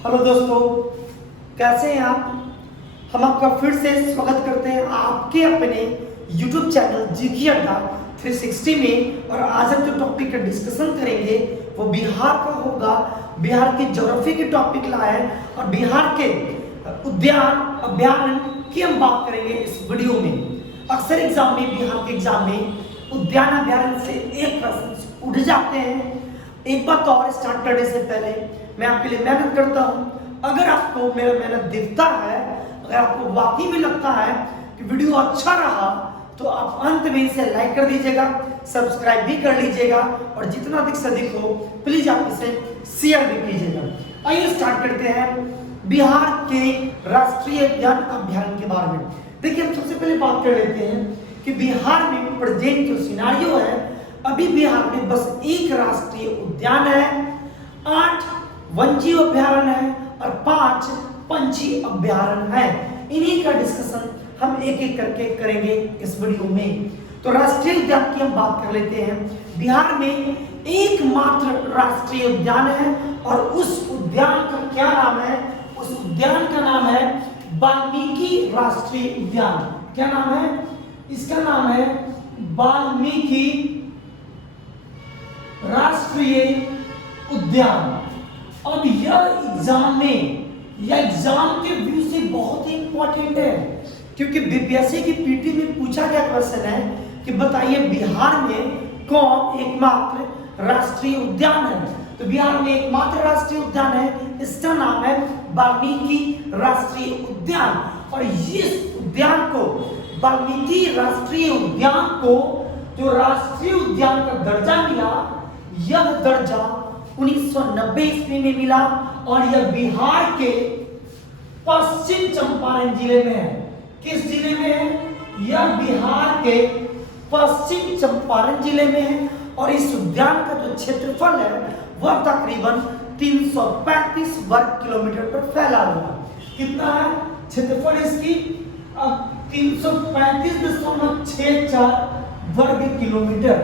Hello दोस्तों, कैसे हैं आप। हम आपका फिर से स्वागत करते हैं आपके अपने YouTube चैनल जीके अड्डा 360 में। और आज हम जो टॉपिक का डिस्कशन करेंगे वो बिहार का होगा। बिहार की ज्योग्राफी के टॉपिक लाए हैं और बिहार के उद्यान अभयारण्य की हम बात करेंगे इस वीडियो में। अक्सर एग्जाम में, बिहार के एग्जाम में उद्यान अभयारण्य से एक प्रश्न उठ जाते हैं। एक बात और स्टार्ट करने से पहले मैं आपके लिए मेहनत करता हूं। अगर आपको मेरा मेहनत दिखता है, अगर आपको वाकई में लगता है कि वीडियो अच्छा रहा, तो आप अंत में इसे लाइक कर दीजिएगा, सब्सक्राइब भी कर लीजिएगा और जितना अधिक से अधिक हो प्लीज आप इसे शेयर भी कीजिएगा। आइए स्टार्ट करते हैं बिहार के राष्ट्रीय उद्यान अभयारण्य के बारे में। देखिए, हम सबसे पहले बात कर लेते हैं कि बिहार में प्रेजेंट जो सिनारियो है, अभी बिहार में बस एक राष्ट्रीय उद्यान है, 8 वन्यजीव अभयारण्य है और 5 पंछी अभयारण्य है। इन्हीं का डिस्कशन हम एक एक करके करेंगे इस वीडियो में। तो राष्ट्रीय उद्यान की हम बात कर लेते हैं। बिहार में एकमात्र राष्ट्रीय उद्यान है और उस उद्यान का क्या नाम है? उस उद्यान का नाम है वाल्मीकि राष्ट्रीय उद्यान। क्या नाम है इसका? नाम है वाल्मीकि राष्ट्रीय उद्यान। अब यह एग्जाम के व्यू से बहुत ही इंपॉर्टेंट है, क्योंकि बीपीएससी की पीटी में पूछा गया क्वेश्चन है कि बताइए बिहार में कौन एकमात्र राष्ट्रीय उद्यान है। तो बिहार में एकमात्र राष्ट्रीय उद्यान है, इसका नाम है वाल्मीकि राष्ट्रीय उद्यान। और इस उद्यान को, वाल्मीकि राष्ट्रीय उद्यान को जो राष्ट्रीय उद्यान का दर्जा मिला, यह दर्जा 1990 ईस्वी में मिला और यह बिहार के पश्चिम चंपारण जिले में है। किस जिले में है? यह बिहार के पश्चिम चंपारण जिले में है और इस उद्यान का जो क्षेत्रफल है वह तकरीबन 335 वर्ग किलोमीटर पर फैला हुआ है। कितना है क्षेत्रफल इसकी? 335.64 वर्ग किलोमीटर।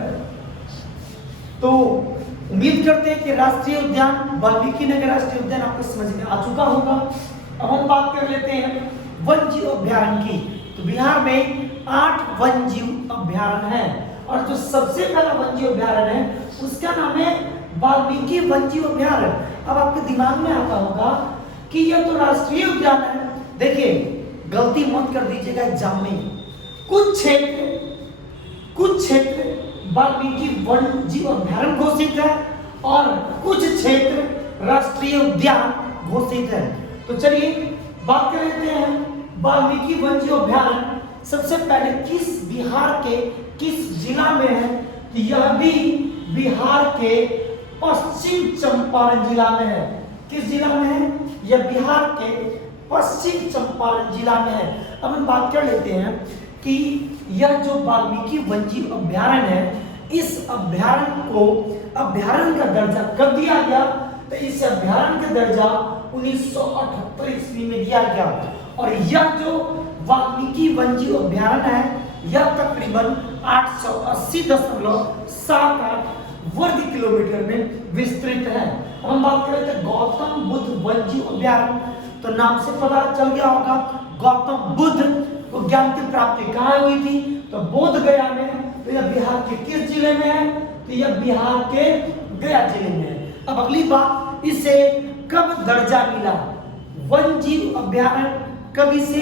तो उम्मीद करते हैं कि राष्ट्रीय उद्यान वाल्मीकि नगर राष्ट्रीय उद्यान आपको समझ में आ चुका होगा। अब हम बात कर लेते हैं वन्यजीव अभयारण्य की। तो बिहार में 8 वन्यजीव अभयारण्य है और जो सबसे पहला वन्यजीव अभयारण्य है उसका नाम है वाल्मीकि वन्यजीव अभयारण्य। अब आपके दिमाग में आता होगा कि यह तो राष्ट्रीय उद्यान है। देखिए, गलती मत कर दीजिएगा एग्जाम में। कुछ क्षेत्र वाल्मीकि वन्यजीव अभयारण्य घोषित है और कुछ क्षेत्र राष्ट्रीय उद्यान घोषित है। तो चलिए बात कर लेते हैं वाल्मीकि वन्यजीव अभयारण्य सबसे पहले बिहार के किस जिला में है। तो यह भी बिहार के पश्चिम चंपारण जिला में है। किस जिला में है? यह बिहार के पश्चिम चंपारण जिला में है। अब हम बात कर लेते हैं कि यह जो वाल्मीकि वन्यजीव अभयारण्य है, इस अभयारण्य को अभयारण्य का दर्जा कब दिया गया? तो इस अभयारण्य का दर्जा 1978 ईस्वी में दिया गया। और यह जो वाल्मीकि वन्यजीव अभयारण्य है, यह तकरीबन 880.78 वर्ग किलोमीटर में विस्तृत है। हम बात करें तो गौतम बुद्ध वन्यजीव अभयारण्य, तो नाम से पता चल गया होगा गौतम बुद्ध को ज्ञान की प्राप्ति कहाँ हुई थी? तो बोध गया में। तो यह बिहार के किस जिले में है? तो यह बिहार के गया जिले में है। अब अगली बात, इसे कब दर्जा मिला? वन्यजीव अभयारण्य कब इसे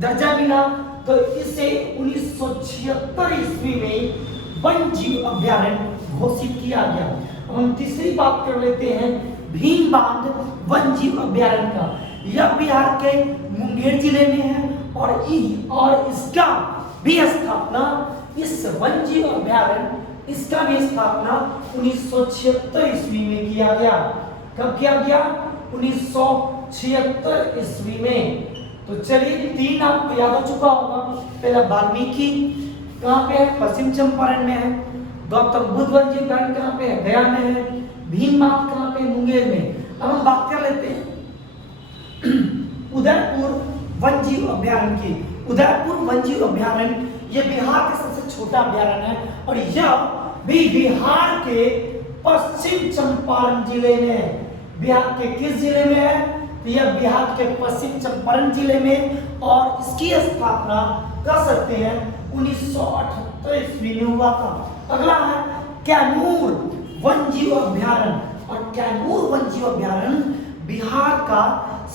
दर्जा मिला? तो इसे 1976 ईस्वी में वन्यजीव अभयारण्य घोषित किया गया। अब हम तीसरी बात कर लेते हैं भीमबांध वन्यजीव अभयारण्य का। यह बिहार के मुंगेर जिले में है और इसका भी स्थापना, इस वन्यजीव अभयारण्य इसका भी स्थापना 1976 ईस्वी में किया गया। कब किया गया? 1976 ईस्वी में। तो चलिए, 3 आपको याद हो चुका होगा। पहला वाल्मीकि कहाँ पे है? पश्चिम चंपारण में है। गौतम बुद्ध वन्यजीव अभयारण्य कहाँ पे है? गया में है। भीमबांध कहाँ पे? मुंगेर में। अब हम बात कर लेते हैं उदयपुर वन्यजीव अभयारण्य की। उदयपुर वन्यजीव अभयारण्य यह बिहार का सबसे छोटा अभयारण्य है और यह भी बिहार के पश्चिम चंपारण जिले में, बिहार के किस जिले में है? तो यह बिहार के पश्चिम चंपारण जिले में, और इसकी स्थापना कर सकते हैं 1978 ईस्वी में हुआ था। अगला है कैमूर वन्यजीव अभ्यारण्य, और कैमूर वन्यजीव अभ्यारण्य बिहार का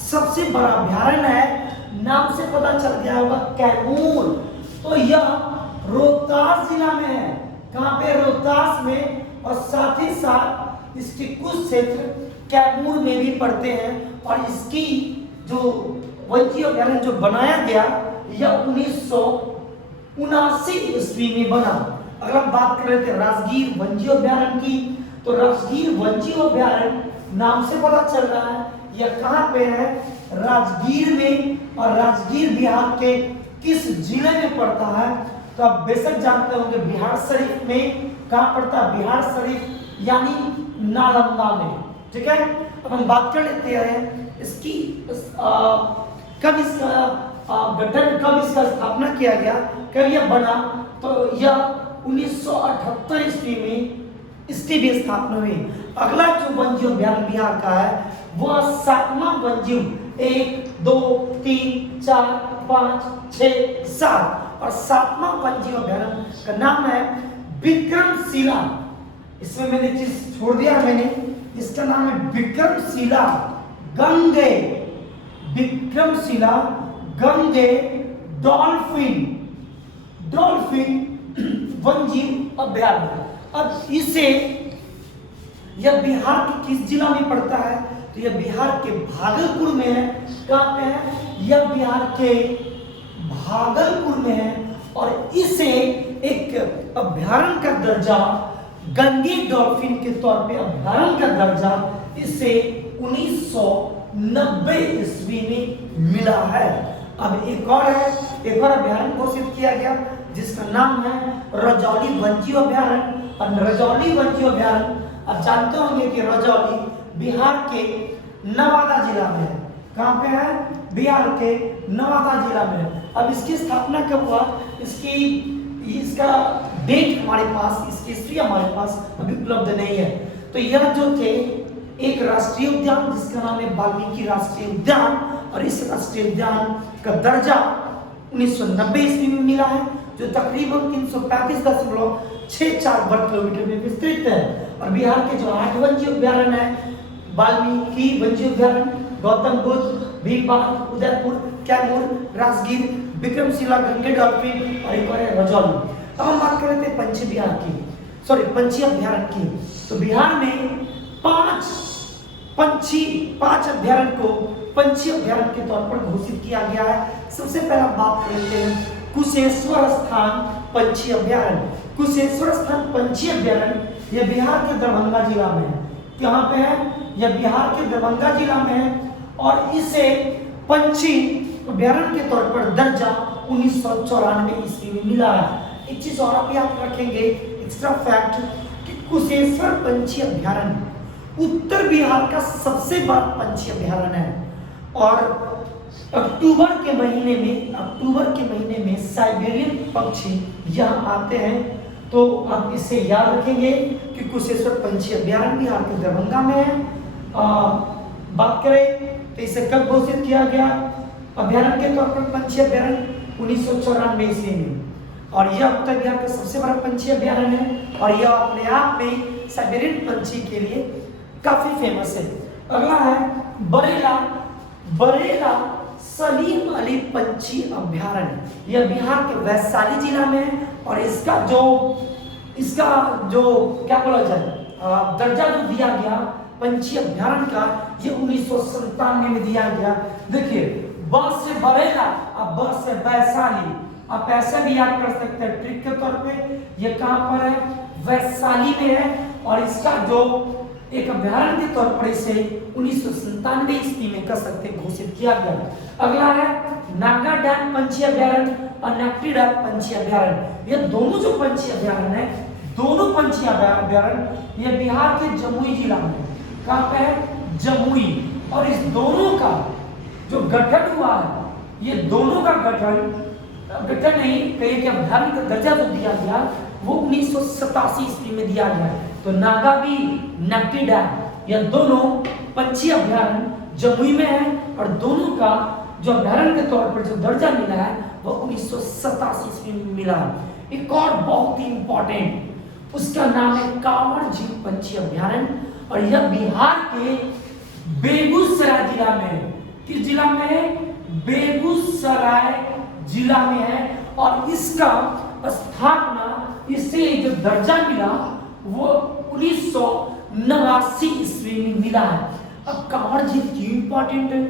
सबसे बड़ा अभ्यारण्य है। नाम से पता चल गया होगा कैमूर, तो यह रोहतास जिला में है। कहाँ पे? रोहतास में। और साथ ही साथ इसके कुछ क्षेत्र कैमूर में भी पड़ते हैं। और इसकी जो वन्यजीव अभ्यारण्य जो बनाया गया यह 1979 ईस्वी में बना। अगर हम बात कर रहे थे राजगीर वन्यजीव अभ्यारण्य की, तो राजगीर वन्यजीव अभ्यारण्य नाम से पता चल रहा है यह कहाँ पे है? राजगीर में। और राजगीर बिहार के किस जिले में पड़ता है? तो आप बेशक जानते होंगे बिहार शरीफ में। कहाँ पड़ता है? बिहार शरीफ यानी नालंदा में। ठीक है, अब हम बात कर लेते हैं इसकी कब इसका गठन, कब इसका स्थापना किया गया, कब यह बना? तो यह 1978 ईस्वी में इसकी भी स्थापना हुई। अगला जो वन्यजीव अभ्यारण्य बिहार का है वह 7वां वन्यजीव, 1 2 3 4 5 6 7 और 7वां वन्यजीव अभ्यारण्य का नाम है विक्रमशिला। इसमें मैंने चीज छोड़ दिया, मैंने इसका नाम है विक्रमशिला गंगे, विक्रमशिला गंगे डॉल्फिन वन्यजीव अभ्यारण्य। अब इसे यह बिहार के किस जिला में पड़ता है? तो यह बिहार के भागलपुर में है। कहाँ पे है? यह बिहार के भागलपुर में है। और इसे एक अभ्यारण्य का दर्जा, गंगे डॉल्फिन के तौर पे अभ्यारण्य का दर्जा इसे 1990 ईस्वी में मिला है। अब एक और है, एक और अभ्यारण्य घोषित किया गया जिसका नाम है रजौली वन्यजीव अभ्यारण्य। और रजौली वन्यजीव अभ्यारण्य आप जानते होंगे कि रजौली बिहार के नवादा जिला में है। कहाँ पे है? बिहार के नवादा जिला में है। अब इसकी स्थापना कब हुआ? इसका डेट हमारे पास, इसकी हिस्ट्री हमारे पास अभी उपलब्ध नहीं है। तो यह जो थे एक राष्ट्रीय उद्यान जिसका नाम है वाल्मीकि राष्ट्रीय उद्यान, और इस राष्ट्रीय उद्यान का दर्जा 1990 ईस्वी में मिला है, जो तकरीबन 335.64 वर्ग किलोमीटर में विस्तृत है। और बिहार के जो 8 वन्यजीव अभ्यारण्य है, वाल्मीकि वन्यजीव अभ्यारण्य, गौतम बुद्ध, भीमबाग, उदयपुर, कैमूर, राजगीर, विक्रमशिला, गंगे डॉल्फिन और एक और है रजौली। अब हम बात कर रहे थे पंछी अभ्यारण्य की। तो बिहार में 5 अभ्यारण्य को पंछी अभ्यारण्य के तौर पर घोषित किया गया है। सबसे पहला बात कर लेते हैं कुशेश्वर स्थान पंछी अभ्यारण्य। कुशेश्वर स्थान पंछी अभ्यारण्य यह बिहार के दरभंगा जिला में है। कहाँ पे है? यह बिहार के दरभंगा जिला में है। और इसे पंछी अभ्यारण्य के तौर पर दर्जा 1994 ईस्वी में मिला है। एक चीज और आप याद रखेंगे, एक्स्ट्रा फैक्ट, कि कुशेश्वर पंछी अभ्यारण्य उत्तर बिहार का सबसे बड़ा पंछी अभ्यारण्य है। और अक्टूबर के महीने में साइबेरियन पक्षी यहाँ आते हैं। तो आप इसे याद रखेंगे कि कुशेश्वर पंछी अभ्यारण्य बिहार के दरभंगा में है। बात करें तो इसे कब घोषित किया गया अभ्यारण्य के तौर पर? पंछी अभ्यारण्य 1994 ईस्वी में। और यह उत्तर बिहार का सबसे बड़ा पंछी अभ्यारण्य है। और यह अपने आप में साइबेरियन पंछी के लिए काफी फेमस है। अगला है बरेला सलीम अली पंछी अभ्यारण्य। यह बिहार के वैशाली जिला में है। और इसका जो क्या बोला जाए दर्जा जो दिया गया पंछी अभ्यारण्य का, ये 1997 में दिया गया। देखिए, ब से बरेला और ब से वैशाली, आप ऐसे भी याद कर सकते हैं ट्रिक के तौर पे। ये कहाँ पर है? वैशाली में है। और इसका जो एक अभ्यारण्य के तौर पर इसे 1997 ईस्वी में कर सकते घोषित किया गया। अगला है नागा डैम पंछी अभ्यारण्य और नेक्टी डैम पंछी अभ्यारण्य। ये दोनों जो पंछी अभ्यारण्य है, दोनों पंछी अभ्यारण्य ये बिहार के जमुई जिला में। कहाँ पे है? जमुई। और इस दोनों का जो गठन हुआ है, ये दोनों का गठन नहीं कहीं के अभ्यारण्य का दर्जा जो दिया गया वो 1987 ईस्वी में दिया गया। तो नागा भी नेक्टी डैम, यह दोनों पंछी अभ्यारण्य जमुई में है और दोनों का जो अभ्यारण्य के तौर पर जो दर्जा मिला है वह 1987 ईस्वी में मिला है। एक और बहुत ही इंपॉर्टेंट, उसका नाम है कांवड़ झील पंछी अभ्यारण्य और यह बिहार के बेगूसराय जिला में है। किस जिला में है? बेगूसराय जिला में है और इसका स्थापना, इसे जो दर्जा मिला वो 1989 ईस्वी में मिला है। अब कांवड़ झील क्यों इंपॉर्टेंट है?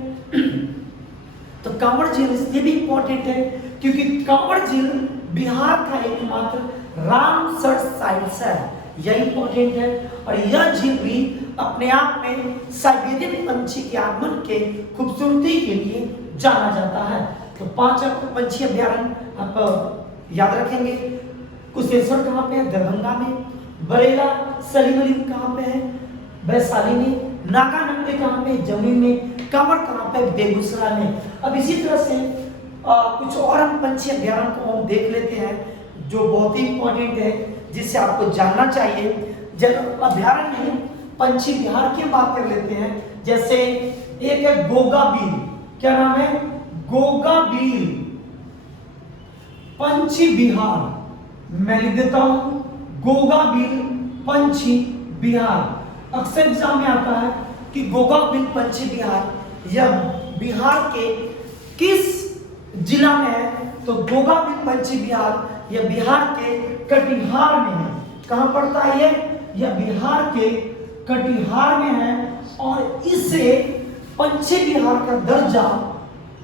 तो कांवड़ झील इसलिए भी इंपॉर्टेंट है क्योंकि कांवड़ झील बिहार का एकमात्र रामसर साइट्स है, यह इंपॉर्टेंट है। और यह झील भी अपने आप में साइबेरियन पंछी के आगमन के खूबसूरती के लिए जाना जाता है। तो 5 पंछी अभ्यारण्य आप याद रखेंगे। कुशेश्वर कहाँ पे है? दरभंगा में। बरेला सलीमली कहाँ पे है? वैशाली में। नागानंदी कहाँ पे? जमुई में। कांवड़ कहाँ पे? बेगूसराय में। अब इसी तरह से कुछ और हम पंछी अभ्यारण्य को हम देख लेते हैं जो बहुत ही इंपॉर्टेंट है, जिससे आपको जानना चाहिए। जब अभ्यारण्य में पंछी विहार की बात कर लेते हैं, जैसे एक है गोगा बील। क्या नाम है? गोगा बील पंछी विहार। मैं लिख देता हूं गोगा बील पंछी विहार। अक्सर एग्जाम में आता है कि गोगा बील पंछी विहार यह बिहार के किस जिला में है? तो गोगा बील पंछी विहार यह बिहार के कटिहार में है। कहां पड़ता है यह बिहार के कटिहार में है और इसे पंछी विहार का दर्जा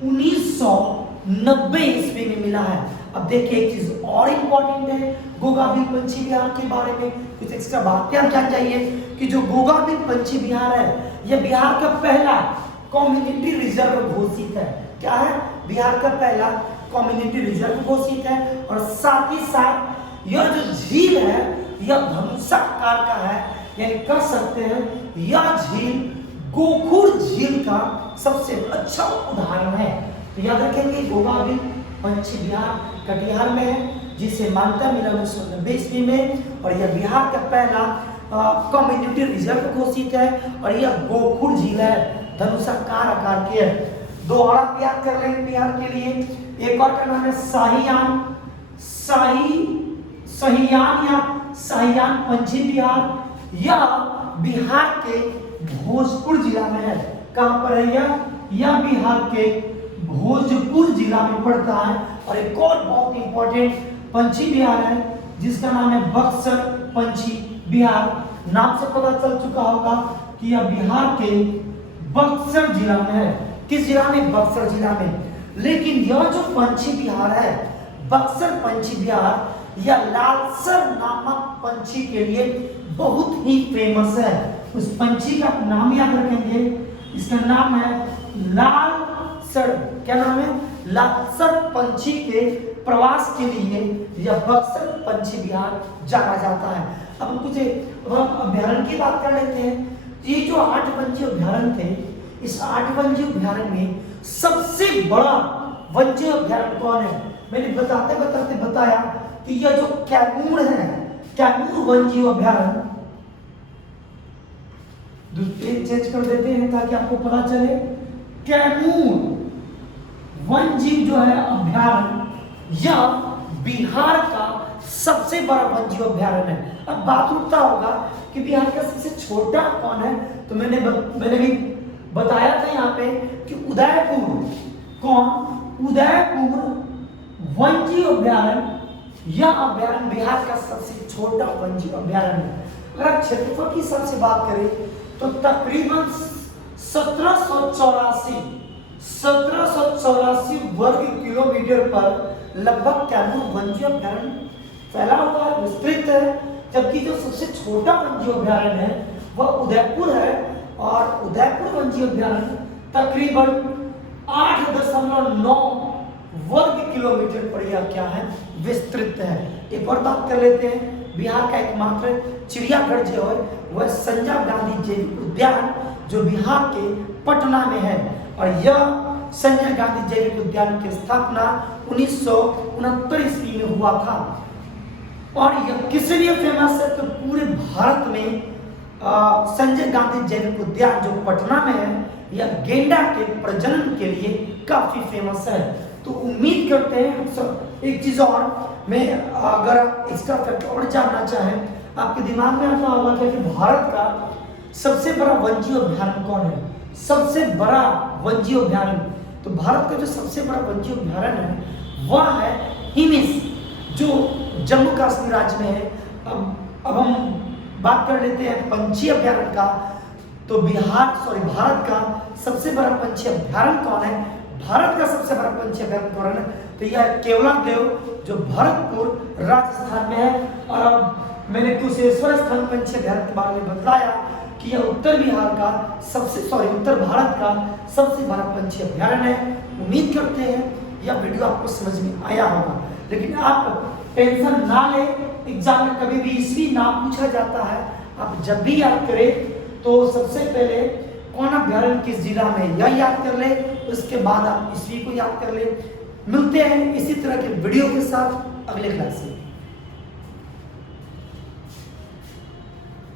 1990 ईस्वी में मिला है। अब देखिए एक चीज और इंपॉर्टेंट है गोगा बील पंछी विहार के बारे में कुछ एक्स्ट्रा बातें आप जान जाइए कि जो गोगा बील पंछी विहार है यह बिहार का पहला कम्युनिटी रिजर्व घोषित है। क्या है? बिहार का पहला कम्युनिटी रिजर्व घोषित है और साथ ही साथ यह जो झील है यह धनुषाकार का है, यानी कह सकते हैं यह झील गोखुर झील का सबसे अच्छा उदाहरण है। तो याद रखेंगे गोगा बील पंछी विहार कटिहार में है, जिसे मान्यता मिला 1990 ईस्वी में और यह बिहार का पहला कम्युनिटी रिजर्व घोषित है और यह गोखुर झील है, धनुषाकार आकार की है। दो और आप याद कर लेंगे बिहार के लिए। एक और का नाम है शाहीयान पंछी विहार। यह बिहार के भोजपुर जिला में है। कहां पर है यह बिहार के भोजपुर जिला में पड़ता है। और एक और बहुत इंपॉर्टेंट पंछी विहार है जिसका नाम है बक्सर पंछी विहार। नाम से पता चल चुका होगा कि यह बिहार के बक्सर जिला में है। किस जिला में? बक्सर जिला में। लेकिन यह जो पंछी विहार है बक्सर पंछी विहार यह लालसर नामक पंछी के लिए बहुत ही फेमस है। उस पंछी का नाम याद रखेंगे, इसका नाम है लालसर। क्या नाम है? लालसर पंछी के प्रवास के लिए यह बक्सर पंछी विहार जाना जाता है। अब कुछ अभ्यारण्य की बात कर लेते हैं। ये जो 8 पंछी अभ्यारण्य थे, इस 8 वन्य अभ्यारण्य में सबसे बड़ा वन्य अभ्यारण्य कौन है? मैंने बताते बताते बताया कि यह जो कैमूर है, कैमूर वन्य अभ्यारण्य, पेज चेंज कर देते हैं ताकि आपको पता चले। कैमूर वन्य जो है अभ्यारण्य यह बिहार का सबसे बड़ा वन्य अभ्यारण्य है। अब बात उठता होगा कि बिहार का सबसे छोटा कौन है? तो मैंने भी बताया था यहाँ पे कि उदयपुर। कौन? उदयपुर वन्य अभ्यारण्य। यह अभ्यारण्य बिहार का सबसे छोटा वन्य अभ्यारण्य है। अगर आप क्षेत्रफल की हिसाब से बात करें तो तकरीबन 1784 वर्ग किलोमीटर पर लगभग कैमूर वन्य अभ्यारण्य फैला हुआ है, विस्तृत है। जबकि जो सबसे छोटा वन्य अभ्यारण्य है वह उदयपुर है और उदयपुर वन्य अभ्यारण्य तकरीबन 8.9 वर्ग किलोमीटर पर यह क्या है? विस्तृत है। एक और बात कर लेते हैं, बिहार का एकमात्र चिड़ियाघर जो है वह संजय गांधी जैविक उद्यान जो बिहार के पटना में है और यह संजय गांधी जैविक उद्यान की स्थापना 1969 ईस्वी में हुआ था। और यह किस लिए फेमस है? तो पूरे भारत में संजय गांधी जैविक उद्यान जो पटना में है, यह गेंडा के प्रजनन के लिए काफी फेमस है। तो उम्मीद करते हैं एक चीज और, मैं अगर एक्स्ट्रा फैक्ट और जानना चाहें, आपके दिमाग में आता होगा कि भारत का सबसे बड़ा वन्यजीव अभ्यारण्य कौन है? सबसे बड़ा वन्यजीव अभ्यारण्य, तो भारत का जो सबसे बड़ा वन्यजीव अभ्यारण्य है वह है हिमिस, जो जम्मू कश्मीर राज्य में है। अब हम बात कर लेते हैं पंछी अभ्यारण्य का। तो भारत का सबसे बड़ा पंछी अभ्यारण्य कौन है? भारत का सबसे बड़ा पंछी अभ्यारण्य कौन है? तो यह केवला देव जो भरतपुर राजस्थान में है। और अब मैंने कुशेश्वर स्थान पंछी अभ्यारण्य के बारे में बताया कि यह उत्तर भारत का सबसे बड़ा पंछी अभ्यारण्य है। उम्मीद करते हैं यह वीडियो आपको समझ में आया होगा। लेकिन आप टेंशन ना लें, एग्जाम में कभी भी ईस्वी नाम पूछा जाता है, आप जब भी याद करें तो सबसे पहले कौन अभ्यारण्य किस जिला में, यह याद कर ले, उसके बाद आप ईस्वी को याद कर ले। मिलते हैं इसी तरह के वीडियो के साथ अगले क्लास में।